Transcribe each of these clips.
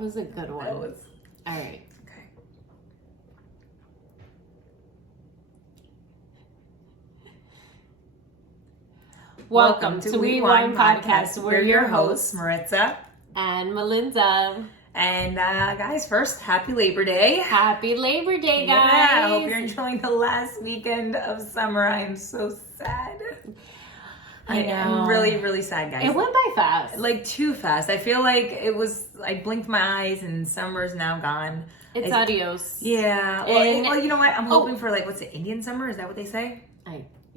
was a good one. That was. All right. Okay. Welcome to Rewind Podcast. We're your hosts, Maritza and Melinda. And guys, first, happy Labor Day. Happy Labor Day, guys. Yeah, I hope you're enjoying the last weekend of summer. I am so sad. I am really, really sad, guys. It went by fast. Like, too fast. I feel like I blinked my eyes and summer's now gone. It's adios. Yeah. Well, you know what? I'm hoping for, like, what's it, Indian summer? Is that what they say?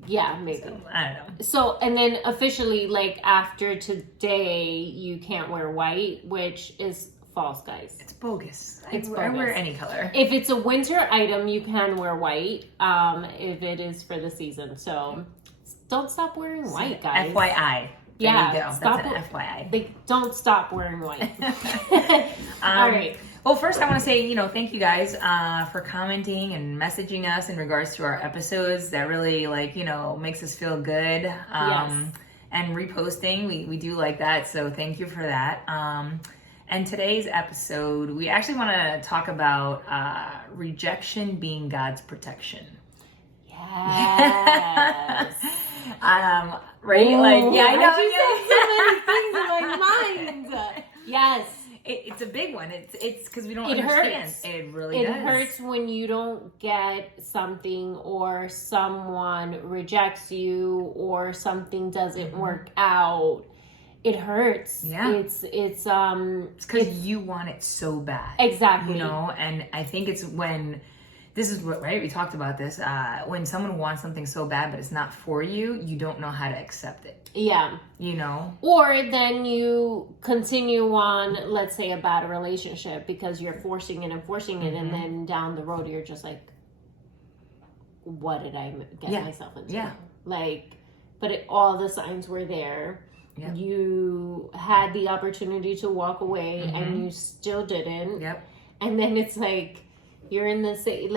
Yeah, maybe. So, I don't know. So, and then officially, like, after today, you can't wear white, which is false, guys. It's bogus. It's bogus. I wear any color. If it's a winter item, you can wear white, if it is for the season. So, don't stop wearing white, guys. FYI. There you go. Stop That's an FYI. Don't stop wearing white. All right. Well, first I want to say, thank you guys for commenting and messaging us in regards to our episodes. That really, makes us feel good. Yes. And reposting, we do like that. So thank you for that. And today's episode, we actually want to talk about rejection being God's protection. Yes. Right? Ooh, I know. So many things in my mind. Yes. It's a big one. It's because we don't It understand. Hurts. It really does. It hurts when you don't get something, or someone rejects you, or something doesn't work out. It hurts. Yeah. It's because you want it so bad. Exactly. And I think it's when this is what, right? We talked about this. When someone wants something so bad, but it's not for you, you don't know how to accept it. Yeah. Or then you continue on, let's say, a bad relationship because you're forcing it, and then down the road you're just like, what did I get myself into? Yeah. But all the signs were there. Yep. You had the opportunity to walk away and you still didn't. Yep. And then it's like, you're in the same,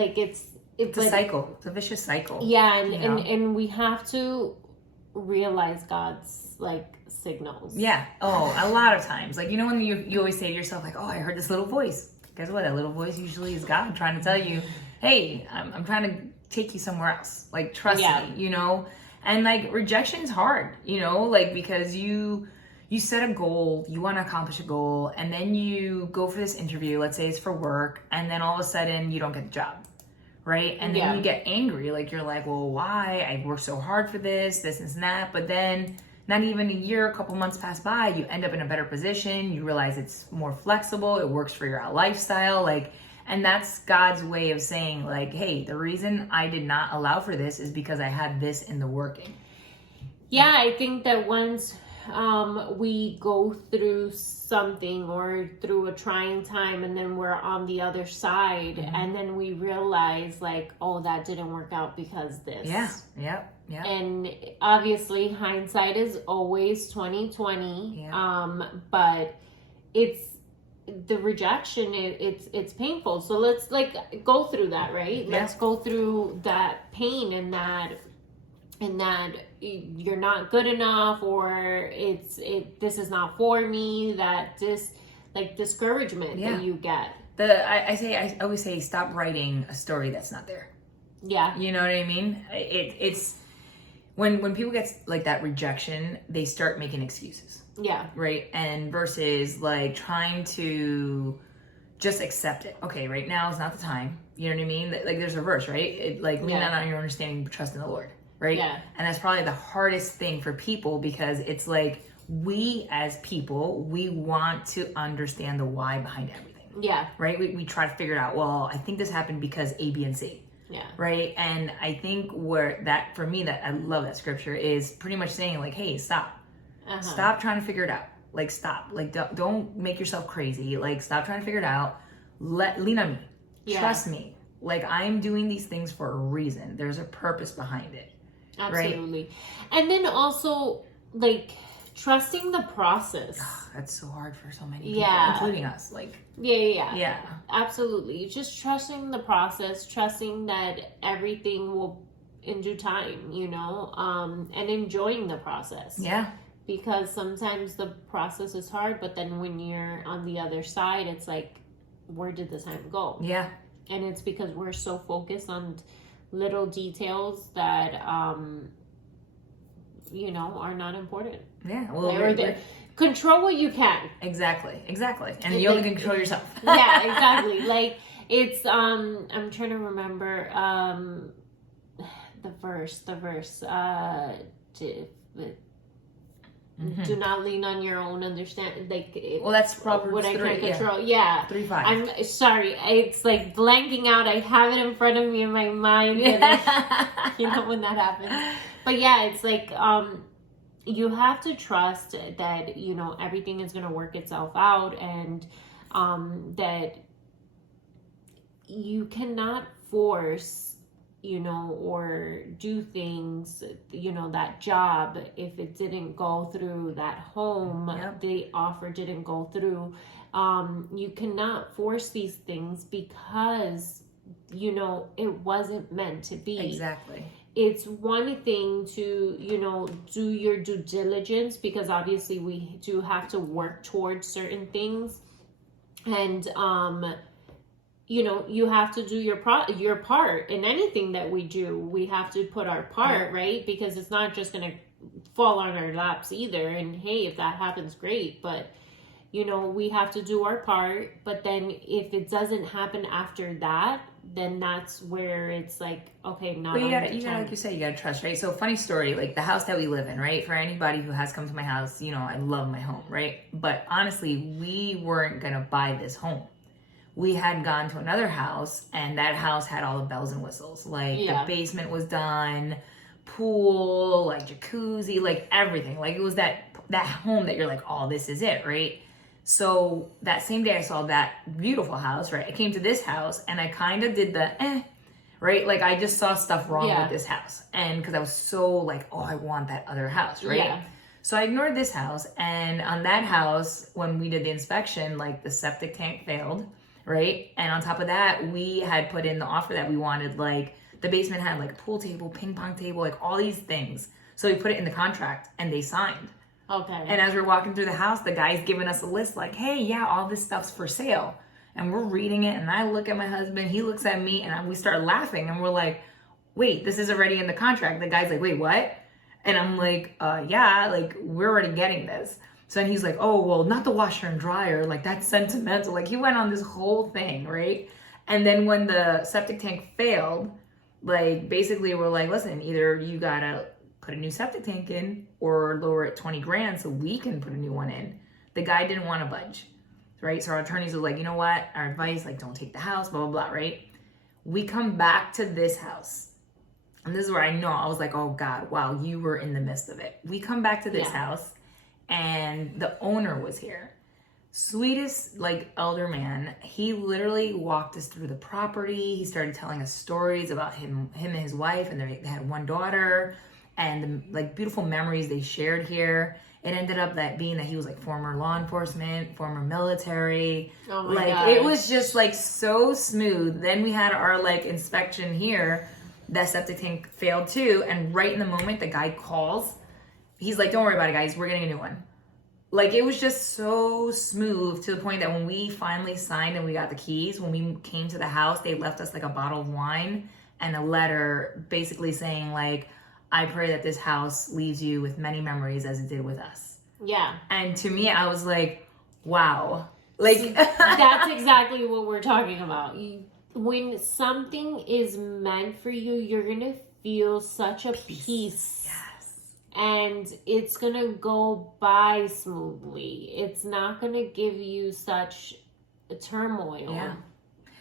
it's a cycle. It's a vicious cycle. Yeah, and we have to realize God's signals. Yeah. Oh, a lot of times. When you always say to yourself, I heard this little voice. Guess what? That little voice usually is God trying to tell you, hey, I'm trying to take you somewhere else. Trust me, And rejection's hard, because you set a goal, you want to accomplish a goal, and then you go for this interview, let's say it's for work, and then all of a sudden you don't get the job, right? And then you get angry, you're like, well, why? I worked so hard for this and that, but then not even a year, a couple months pass by, you end up in a better position, you realize it's more flexible, it works for your lifestyle, and that's God's way of saying, hey, the reason I did not allow for this is because I had this in the working. Yeah, I think that once we go through something or through a trying time, and then we're on the other side, and then we realize oh, that didn't work out because this. Yeah. And obviously hindsight is always 20/20. Yeah. But it's the rejection, it's painful. So let's go through that, right? Yeah. Let's go through that pain and that you're not good enough, or this is not for me, that discouragement that you get. I always say stop writing a story that's not there. Yeah. You know what I mean? It's when people get that rejection, they start making excuses. Yeah. Right? And versus trying to just accept it. Okay, right now is not the time. You know what I mean? There's a verse, right? Lean not on your understanding, but trust in the Lord. Right? Yeah. And that's probably the hardest thing for people, because it's we as people, we want to understand the why behind everything. Yeah. Right? We try to figure it out. Well, I think this happened because A, B, and C. Yeah. Right? And I think for me, that I love that scripture is pretty much saying hey, stop. Stop trying to figure it out. Stop. Don't make yourself crazy. Stop trying to figure it out. Lean on me. Yeah. Trust me. I'm doing these things for a reason. There's a purpose behind it. Absolutely. Right? And then also trusting the process. That's so hard for so many people, including us. Yeah. Absolutely. Just trusting the process, trusting that everything will in due time, and enjoying the process. Yeah. because sometimes the process is hard, but then when you're on the other side, it's like, where did the time go? Yeah. And it's because we're so focused on little details that, you know, are not important. Yeah. Well, control what you can. Exactly. And you only can control yourself. Yeah, exactly. Like, it's, I'm trying to remember, the verse, do not lean on your own understanding. Like, well, that's Proverbs what 3, I can't control. Yeah. 3:5. I'm sorry. It's like blanking out. I have it in front of me in my mind. Yeah. You know when that happens. But yeah, it's like, you have to trust that, you know, everything is going to work itself out, and that you cannot force, you know, or do things, you know, that job, if it didn't go through, that home, Yep. the offer didn't go through. You cannot force these things because, you know, it wasn't meant to be. Exactly. It's one thing to, you know, do your due diligence, because obviously we do have to work towards certain things. And, you know, you have to do your part in anything that we do. We have to put our part, right? Because it's not just going to fall on our laps either. And hey, if that happens, great. But, you know, we have to do our part. But then if it doesn't happen after that, then that's where it's like, okay, not. But you gotta, like you said, you gotta trust, right? So, funny story, like the house that we live in, right? For anybody who has come to my house, you know, I love my home, right? But honestly, we weren't gonna buy this home. We had gone to another house, and that house had all the bells and whistles. Like, the basement was done, pool, like jacuzzi, like everything. Like, it was that home that you're like, oh, this is it, right? So that same day I saw that beautiful house, right? I came to this house and I kind of did the right? Like, I just saw stuff wrong with this house. And because I was so like, oh, I want that other house, right? Yeah. So I ignored this house. And on that house, when we did the inspection, like the septic tank failed, right? And on top of that, we had put in the offer that we wanted, like the basement had like a pool table, ping pong table, like all these things. So we put it in the contract and they signed. Okay. And as we're walking through the house, the guy's giving us a list like, hey, yeah, all this stuff's for sale. And we're reading it, and I look at my husband, he looks at me, and we start laughing, and we're like, wait, this is already in the contract. The guy's like, wait, what? And I'm like, yeah, like, we're already getting this. So then he's like, oh, well, not the washer and dryer, like, that's sentimental. Like, he went on this whole thing, right? And then when the septic tank failed, like, basically we're like, listen, either you gotta put a new septic tank in or lower it 20 grand so we can put a new one in. The guy didn't want to budge, right? So our attorneys were like, you know what? Our advice, like, don't take the house, blah, blah, blah, right? We come back to this house. And this is where I know, I was like, oh God, wow, you were in the midst of it. We come back to this house and the owner was here. Sweetest, like, elder man. He literally walked us through the property. He started telling us stories about him and his wife, and they had one daughter. And the, like, beautiful memories they shared here. It ended up being that he was like former law enforcement, former military. Oh my gosh. It was just like so smooth. Then we had our like inspection here. That septic tank failed too. And right in the moment the guy calls, he's like, don't worry about it, guys. We're getting a new one. Like, it was just so smooth to the point that when we finally signed and we got the keys, when we came to the house, they left us like a bottle of wine and a letter basically saying like, I pray that this house leaves you with many memories as it did with us. Yeah. And to me, I was like, wow. Like, that's exactly what we're talking about. When something is meant for you, you're going to feel such a peace. Yes. And it's going to go by smoothly. It's not going to give you such a turmoil. Yeah.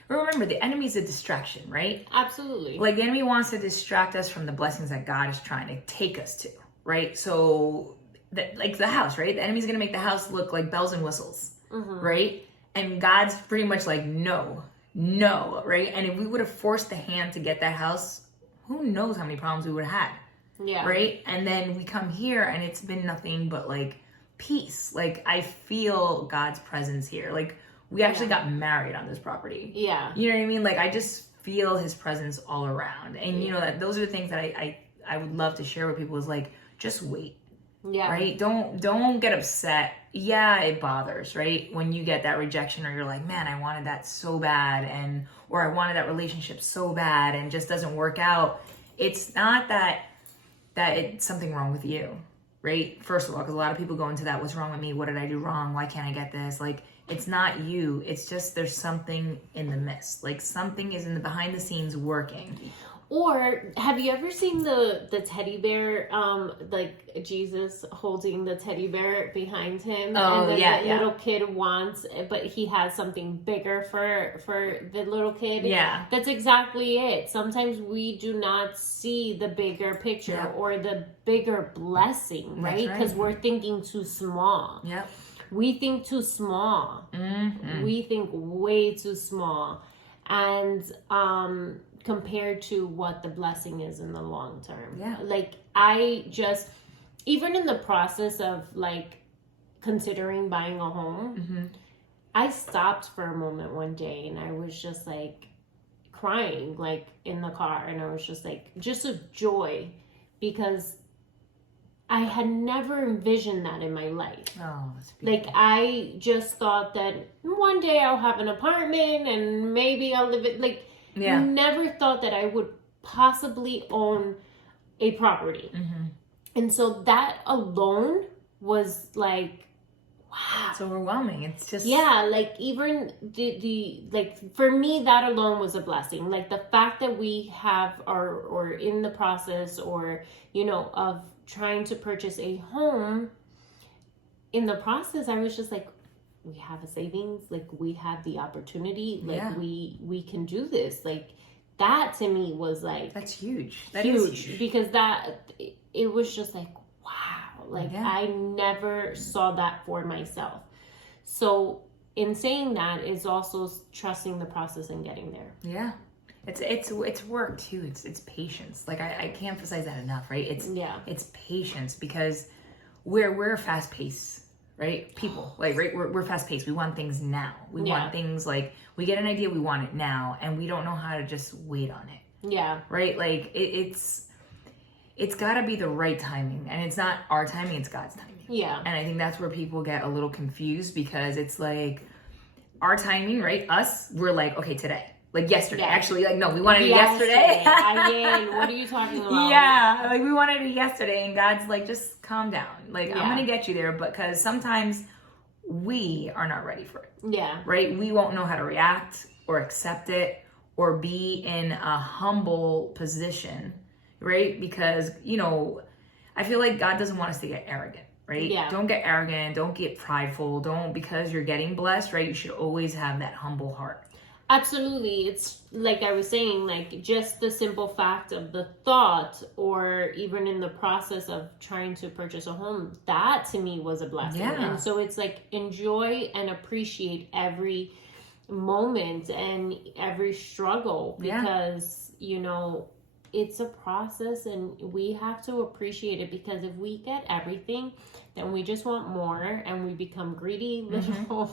Remember, the enemy's a distraction, right? Absolutely. Like, the enemy wants to distract us from the blessings that God is trying to take us to, right? So, like the house, right? The enemy's going to make the house look like bells and whistles, right? And God's pretty much like, no, right? And if we would have forced the hand to get that house, who knows how many problems we would have had, right? And then we come here and it's been nothing but like peace. Like, I feel God's presence here. Like, we actually got married on this property. Yeah. You know what I mean? Like, I just feel his presence all around. And, you know, that those are the things that I would love to share with people is like, just wait. Yeah. Right? Don't get upset. Yeah, it bothers, right? When you get that rejection, or you're like, man, I wanted that so bad, or I wanted that relationship so bad and just doesn't work out. It's not that it's something wrong with you, right? First of all, because a lot of people go into that, what's wrong with me? What did I do wrong? Why can't I get this? Like, it's not you. It's just there's something in the mist. Like, something is in the behind the scenes working. Or have you ever seen the teddy bear, like Jesus holding the teddy bear behind him? Oh, and yeah, the little kid wants, but he has something bigger for the little kid. Yeah. That's exactly it. Sometimes we do not see the bigger picture or the bigger blessing, right? Because we're thinking too small. Yep. We think too small. Mm-hmm. We think way too small. And compared to what the blessing is in the long term. Yeah. Like, I just, even in the process of like considering buying a home, I stopped for a moment one day and I was just like crying, like in the car. And I was just like, just of joy, because I had never envisioned that in my life. Oh, that's beautiful. Like, I just thought that one day I'll have an apartment and maybe I'll live it. Like, never thought that I would possibly own a property. And so that alone was like, wow. It's overwhelming. It's just... Yeah, like, even the like, for me, that alone was a blessing. Like, the fact that we have or in the process, or, you know, of trying to purchase a home, in the process, I was just like, we have a savings, like, we have the opportunity, like, we can do this. Like, that to me was like, that's huge. That huge, is huge. because it was just like, wow, like, I never saw that for myself. So in saying that, is also trusting the process and getting there. Yeah. It's work too. It's patience. Like, I can't emphasize that enough, right? It's patience, because we're fast paced, right? People, like, right? We're fast paced. We want things now. We want things, like, we get an idea, we want it now, and we don't know how to just wait on it. Yeah. Right? Like, it's got to be the right timing, and it's not our timing, it's God's timing. Yeah. And I think that's where people get a little confused, because it's like our timing, right? Us, we're like, okay, today. Like, yesterday. Actually, like, no, we wanted it yesterday. I did. What are you talking about? Yeah, like, we wanted it yesterday, and God's like, just calm down. Like, I'm going to get you there, because sometimes we are not ready for it. Yeah. Right? We won't know how to react or accept it or be in a humble position, right? Because, you know, I feel like God doesn't want us to get arrogant, right? Yeah. Don't get arrogant. Don't get prideful. Don't, because you're getting blessed, right? You should always have that humble heart. Absolutely. It's like I was saying, like, just the simple fact of the thought, or even in the process of trying to purchase a home, that to me was a blessing. Yeah. And so it's like, enjoy and appreciate every moment and every struggle, because, you know, it's a process and we have to appreciate it, because if we get everything, then we just want more and we become greedy, little,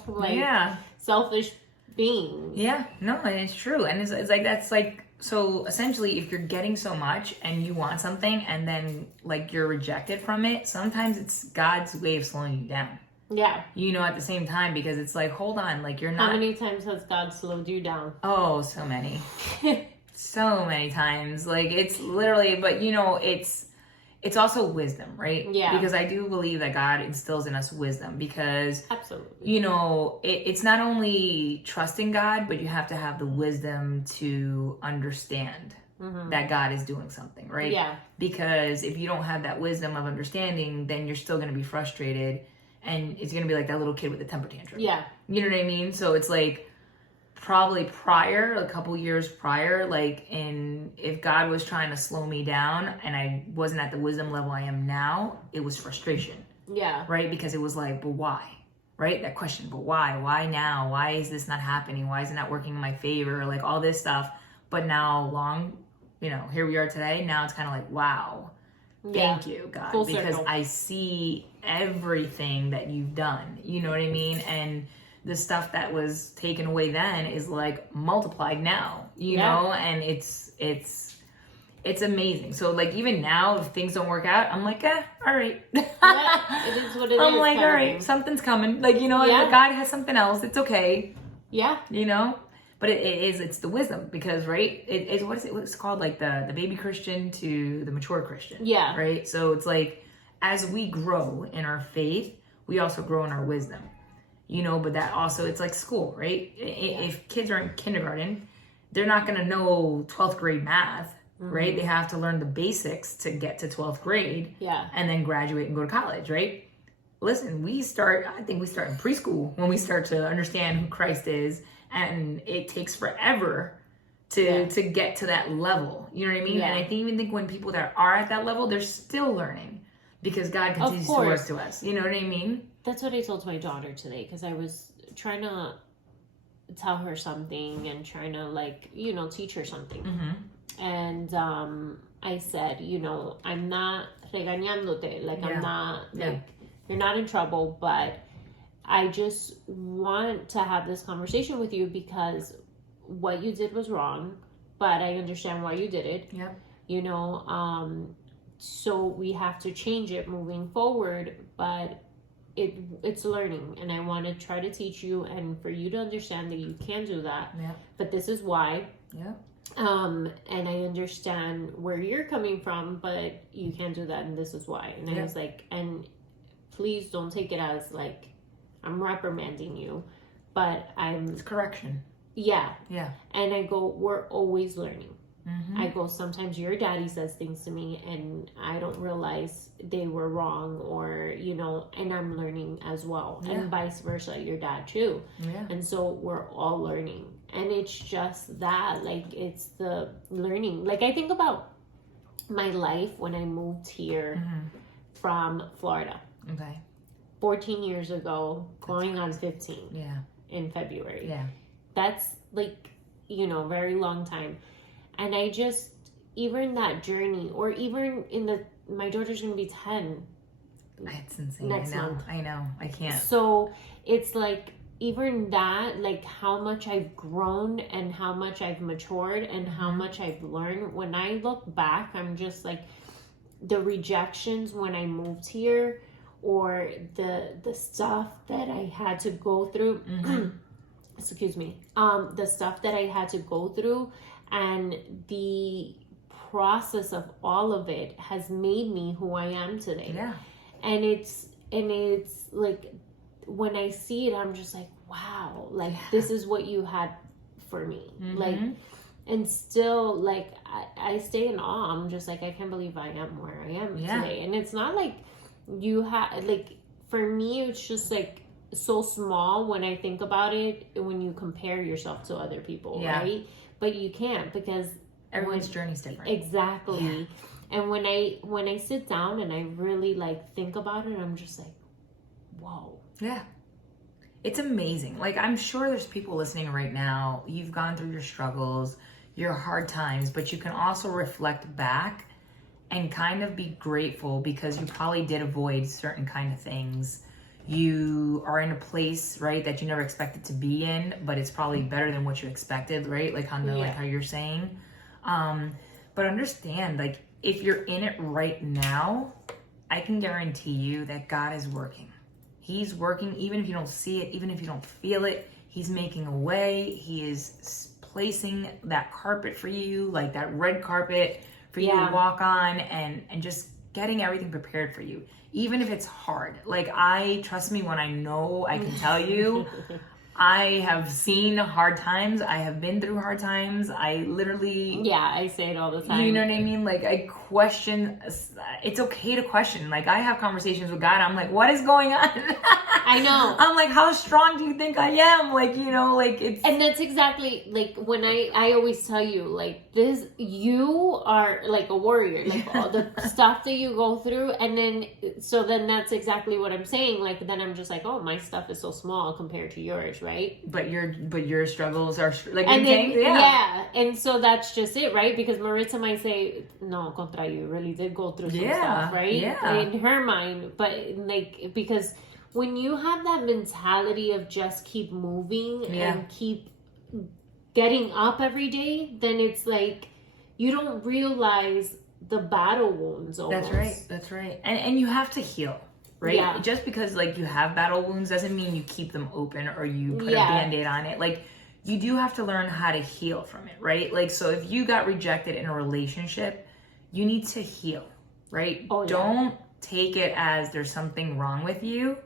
selfish beings. Yeah, no, and it's true. And it's like, that's like, so essentially, if you're getting so much and you want something and then, like, you're rejected from it, sometimes it's God's way of slowing you down. Yeah. You know, at the same time, because it's like, hold on, like, you're not... How many times has God slowed you down? Oh, so many. So many times. Like, it's literally, but, you know, it's also wisdom, right? Yeah. Because I do believe that God instills in us wisdom, because, absolutely, you know, it's not only trusting God, but you have to have the wisdom to understand that God is doing something, right? Yeah. Because if you don't have that wisdom of understanding, then you're still going to be frustrated, and it's going to be like that little kid with the temper tantrum. Yeah. You know what I mean? So it's like, probably prior, a couple years prior, like, if God was trying to slow me down and I wasn't at the wisdom level I am now, it was frustration. Yeah. Right? Because it was like, but why? Right? That question, but why? Why now? Why is this not happening? Why is it not working in my favor? Like, all this stuff. But now, here we are today. Now it's kind of like, wow. Thank you, God. Full because circle. I see everything that you've done. You know what I mean? And the stuff that was taken away then is, like, multiplied now, you know? And it's it's amazing. So like even now, if things don't work out, I'm like, all right. Yeah, it is what it I'm is, like, kind all of right, thing. something's coming. Like, you know, Yeah. God has something else. It's okay. Yeah. You know? But it's the wisdom because, right? It's what's called like the baby Christian to the mature Christian. Yeah. Right? So it's like as we grow in our faith, we also grow in our wisdom. You know, but that also, it's like school, right? If kids are in kindergarten, they're not going to know 12th grade math, right? They have to learn the basics to get to 12th grade and then graduate and go to college, right? Listen, I think we start in preschool when we start to understand who Christ is, and it takes forever to get to that level. You know what I mean? Yeah. And I even think when people that are at that level, they're still learning because God continues to work to us. You know what I mean? That's what I told my daughter today, because I was trying to tell her something and trying to, like, you know, teach her something. And I said, you know, I'm not regañándote, like I'm not, like, you're not in trouble, but I just want to have this conversation with you because what you did was wrong, but I understand why you did it. Yeah. You know, so we have to change it moving forward, but it's learning, and I want to try to teach you and for you to understand that you can do that. Yeah. But this is why. Yeah. And I understand where you're coming from, but you can't do that, and this is why. And I was like, and please don't take it as like I'm reprimanding you, but it's correction. Yeah. Yeah. And I go, we're always learning. I go, sometimes your daddy says things to me and I don't realize they were wrong, or, you know, and I'm learning as well. And vice versa, your dad too. Yeah. And so we're all learning. And it's just that, like, it's the learning. Like, I think about my life when I moved here from Florida. Okay. 14 years ago, going on 15. Yeah. In February. Yeah. That's, like, you know, very long time. And I just, even that journey, or even my daughter's going to be 10. It's insane. Next month. I know. I can't. So it's like, even that, like how much I've grown and how much I've matured and how much I've learned. When I look back, I'm just like, the rejections when I moved here, or the stuff that I had to go through, excuse me, the stuff that I had to go through, and the process of all of it has made me who I am today. Yeah. And it's like, when I see it, I'm just like, wow, like this is what you had for me. Like, and still, like, I stay in awe. I'm just like, I can't believe I am where I am today. And it's not like you have, like, for me, it's just like so small when I think about it, when you compare yourself to other people, right? But you can't, because everyone's journey is different. Exactly. And when I sit down and I really, like, think about it, I'm just like, whoa. Yeah. It's amazing. Like, I'm sure there's people listening right now. You've gone through your struggles, your hard times, but you can also reflect back and kind of be grateful because you probably did avoid certain kind of things. You are in a place, right, that you never expected to be in, but it's probably better than what you expected, right? Like like how you're saying. But understand, like, if you're in it right now, I can guarantee you that God is working. He's working, even if you don't see it, even if you don't feel it. He's making a way. He is placing that carpet for you, like that red carpet for you to walk on, and just getting everything prepared for you. Even if it's hard. Like, trust me when I know, I can tell you, I have seen hard times. I have been through hard times. I literally... Yeah, I say it all the time. You know what I mean? Like, I question... It's okay to question. Like, I have conversations with God. I'm like, what is going on? I know. I'm like, how strong do you think I am? Like, you know, like, it's... And that's exactly, like, when I always tell you, like, this, you are, like, a warrior. Like, all the stuff that you go through. And then, so then that's exactly what I'm saying. Like, then I'm just like, oh, my stuff is so small compared to yours, right? But your struggles are, like, and then, and so that's just it, right? Because Maritza might say, no, contra, you really did go through some stuff, right? Yeah. In her mind. But, like, because when you have that mentality of just keep moving and keep getting up every day, then it's like you don't realize the battle wounds almost. That's right. And you have to heal, right? Yeah. Just because like you have battle wounds doesn't mean you keep them open or you put a Band-Aid on it. Like, you do have to learn how to heal from it, right? Like, so if you got rejected in a relationship, you need to heal, right? Oh, yeah. Don't take it as there's something wrong with you,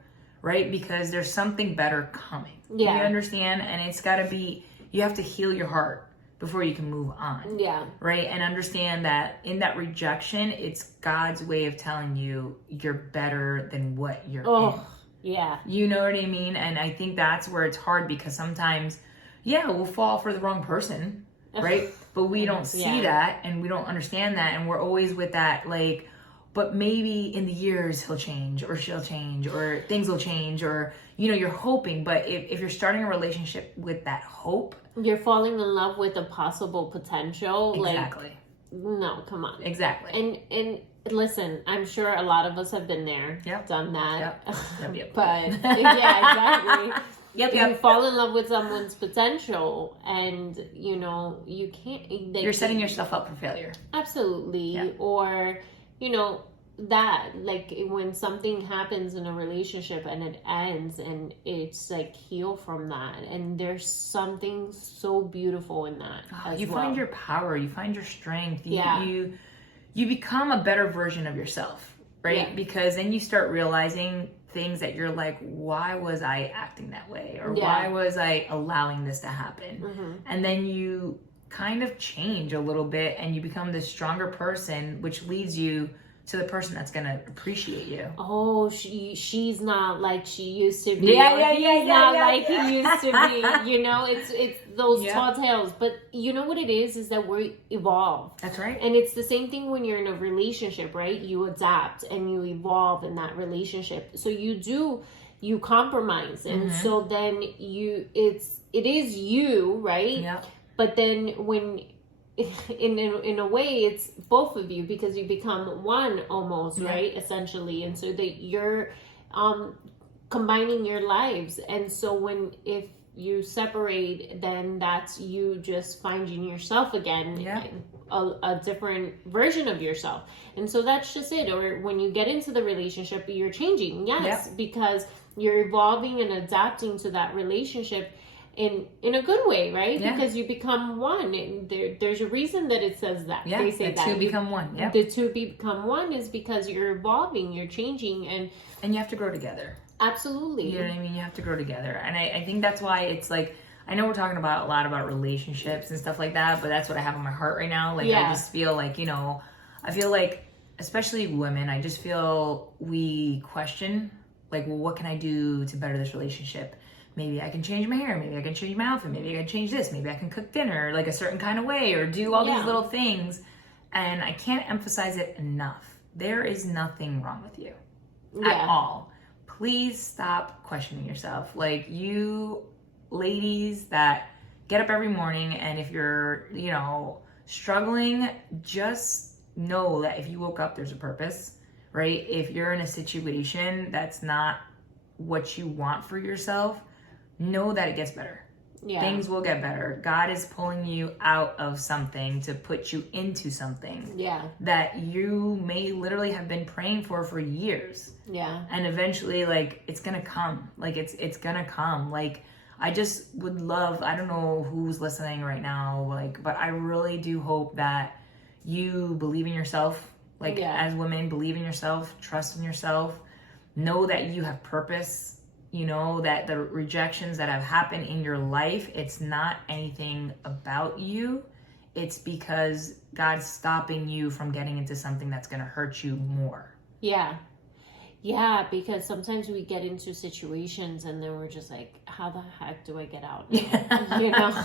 right? Because there's something better coming. Yeah. You understand? And it's got to be, you have to heal your heart before you can move on. Yeah. Right? And understand that in that rejection, it's God's way of telling you you're better than what you're in. Yeah. You know what I mean? And I think that's where it's hard, because sometimes, we'll fall for the wrong person, right? But we don't see that, and we don't understand that, and we're always with that, like, but maybe in the years he'll change, or she'll change, or things will change, or, you're hoping. But if you're starting a relationship with that hope, you're falling in love with a possible potential. Exactly. Like, no, come on. Exactly. And listen, I'm sure a lot of us have been there, done that. Yep. But exactly. Yep. You fall in love with someone's potential, and you can't. You're setting yourself up for failure. Absolutely. Yeah. Or that, like, when something happens in a relationship and it ends, and it's like, heal from that, and there's something so beautiful in that. You find your power, you find your strength, you become a better version of yourself, right? Yeah. Because then you start realizing things that you're like, why was I acting that way? Or why was I allowing this to happen? Mm-hmm. And then you kind of change a little bit, and you become this stronger person, which leads you to the person that's going to appreciate you. Oh, she's not like she used to be. He's not like he used to be. It's those tall tales. But you know what it is that we evolve. That's right. And it's the same thing when you're in a relationship, right? You adapt and you evolve in that relationship. So you compromise. And so then it is you, right? Yeah. But then when in a way it's both of you, because you become one almost, right? Essentially. And so that you're combining your lives. And so if you separate, then that's you just finding yourself again, a different version of yourself. And so that's just it. Or when you get into the relationship, you're changing, because you're evolving and adapting to that relationship in a good way, right? Yeah. Because you become one. And there's a reason that it says that. Yeah, they say the two become one. Yeah. The two become one is because you're evolving, you're changing, and you have to grow together. Absolutely. You know what I mean? You have to grow together. And I think that's why it's like, I know we're talking a lot about relationships and stuff like that, but that's what I have on my heart right now. Like, I just feel like, I feel like, especially women, I just feel we question, like, well, what can I do to better this relationship? Maybe I can change my hair. Maybe I can change my outfit. Maybe I can change this. Maybe I can cook dinner like a certain kind of way, or do all these little things. And I can't emphasize it enough. There is nothing wrong with you at all. Please stop questioning yourself. Like, you ladies that get up every morning, and if you're, struggling, just know that if you woke up, there's a purpose, right? If you're in a situation that's not what you want for yourself, know that it gets better. Yeah. Things will get better. God is pulling you out of something to put you into something that you may literally have been praying for years. Yeah. And eventually, like, it's gonna come. Like, it's gonna come. Like, I just would love, I don't know who's listening right now, like, but I really do hope that you believe in yourself. Like, as women, believe in yourself, trust in yourself, know that you have purpose. That the rejections that have happened in your life, it's not anything about you. It's because God's stopping you from getting into something that's going to hurt you more. Yeah. Yeah, because sometimes we get into situations and then we're just like, how the heck do I get out now?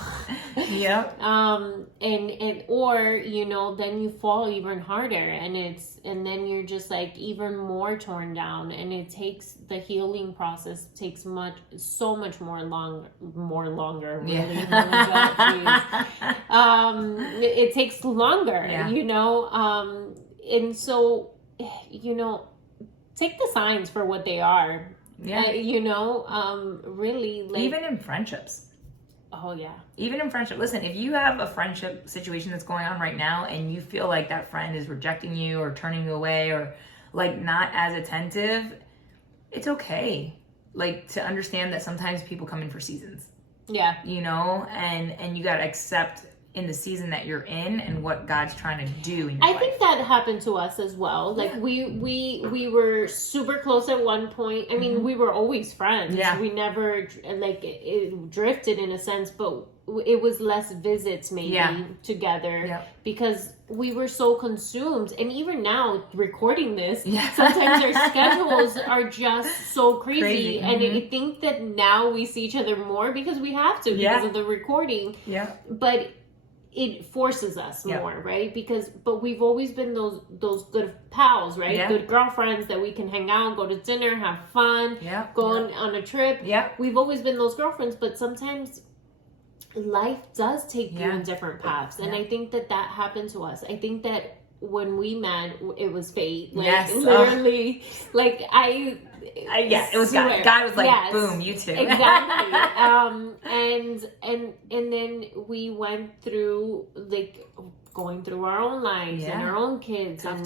Yep. Or then you fall even harder, and then you're just like even more torn down, and it takes the healing process takes so much more longer. Really, it takes longer, and so take the signs for what they are. Yeah. Really, like, even in friendships. Oh, yeah. Even in friendship. Listen, if you have a friendship situation that's going on right now and you feel like that friend is rejecting you or turning you away or like not as attentive, it's okay. Like to understand that sometimes people come in for seasons. Yeah. You know, and you got to accept in the season that you're in and what God's trying to do in your life. I think that happened to us as well. Like we were super close at one point. I mean, we were always friends. Yeah. We never like it drifted in a sense, but it was less visits maybe together because we were so consumed. And even now recording this, sometimes our schedules are just so crazy. And I think that now we see each other more because we have to because of the recording. Yeah. But it forces us more, right? But we've always been those good pals, right? Yeah. Good girlfriends that we can hang out, go to dinner, have fun, go on a trip. Yeah. We've always been those girlfriends, but sometimes life does take you in different paths. And I think that happened to us. I think that when we met, it was fate. Like literally, like it was God. God was like, boom, you two. Exactly. And then we went through like going through our own lives and our own kids and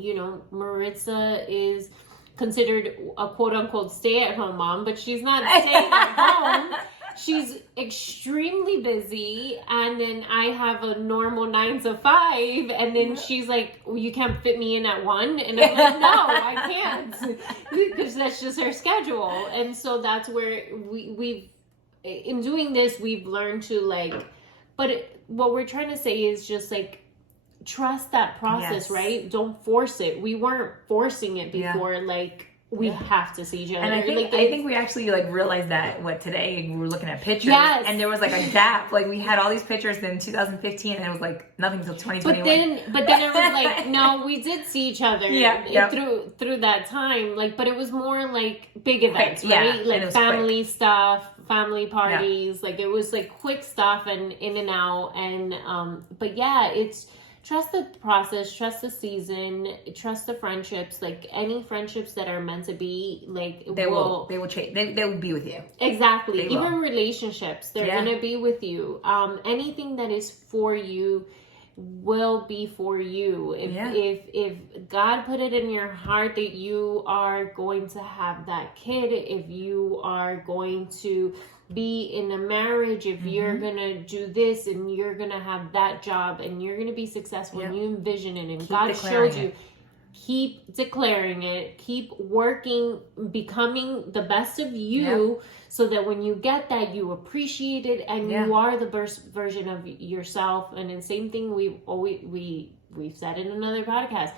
you know, Maritza is considered a quote unquote stay-at-home mom, but she's not staying at home. She's extremely busy, and then I have a normal 9 to 5, and then she's like, well, you can't fit me in at 1, and I'm like, no, I can't, because that's just her schedule. And so that's where we've in doing this, we've learned to like, but what we're trying to say is just like, trust that process, right? Don't force it. We weren't forcing it before, like, we have to see each other. And I think we actually like realized that today we were looking at pictures and there was like a gap. Like we had all these pictures in 2015 and it was like nothing until 2021. But then it was like, no, we did see each other through that time. Like, but it was more like big events, right? Like family stuff, family parties. Like it was like quick stuff and in and out. And but it's trust the process, trust the season, trust the friendships. Like any friendships that are meant to be, like they will change. They will be with you. Exactly. Even relationships, they're gonna be with you. Anything that is for you will be for you. If God put it in your heart that you are going to have that kid, if you are going to be in a marriage, if you're gonna do this and you're gonna have that job and you're gonna be successful and you envision it and keep God showed you, keep declaring it, keep working, becoming the best of you so that when you get that, you appreciate it and you are the best version of yourself. And the same thing we've said in another podcast,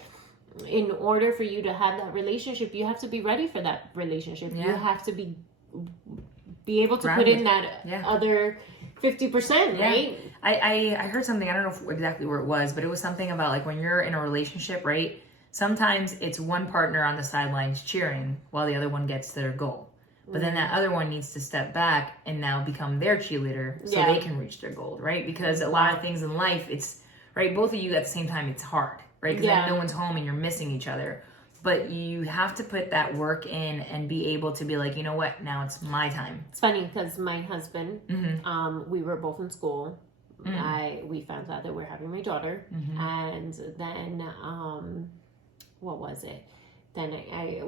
in order for you to have that relationship, you have to be ready for that relationship. You have to be able to put in that other 50%, right? I heard something, I don't know exactly where it was, but it was something about like when you're in a relationship, right? Sometimes it's one partner on the sidelines cheering while the other one gets to their goal. But then that other one needs to step back and now become their cheerleader so they can reach their goal, right? Because a lot of things in life, it's, right, both of you at the same time, it's hard, right? Because then no one's home and you're missing each other. But you have to put that work in and be able to be like, you know what, now it's my time. It's funny because my husband, we were both in school. We found out that we're having my daughter. And then, what was it? Then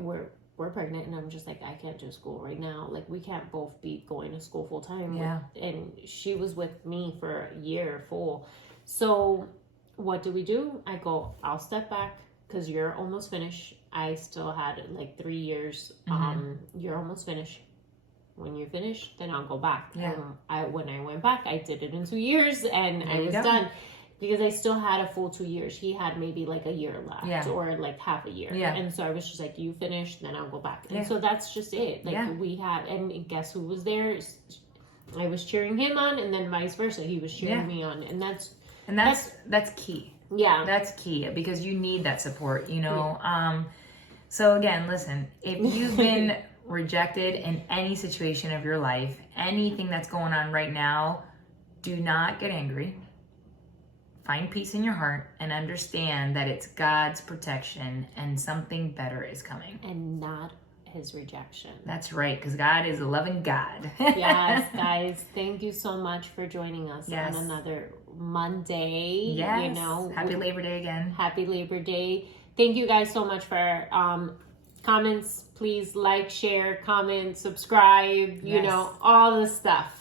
we're pregnant and I'm just like, I can't do school right now. Like we can't both be going to school full time. And she was with me for a year full. So what do? I go, I'll step back because you're almost finished. I still had like 3 years. You're almost finished. When you're finished, then I'll go back. When I went back, I did it in 2 years and I was done. Because I still had a full 2 years. He had maybe like a year left or like half a year. And so I was just like, you finish, then I'll go back. And so that's just it. Like we had, and guess who was there? I was cheering him on and then vice versa. He was cheering me on. And that's key. Yeah. That's key because you need that support, you know? So again, listen, if you've been rejected in any situation of your life, anything that's going on right now, do not get angry. Find peace in your heart and understand that it's God's protection and something better is coming. And not his rejection. That's right, because God is a loving God. Yes, guys, thank you so much for joining us Yes. on another Monday. Yes. You know, Happy Labor Day again. Happy Labor Day. Thank you guys so much for comments. Please like, share, comment, subscribe, you Yes. know, all the stuff.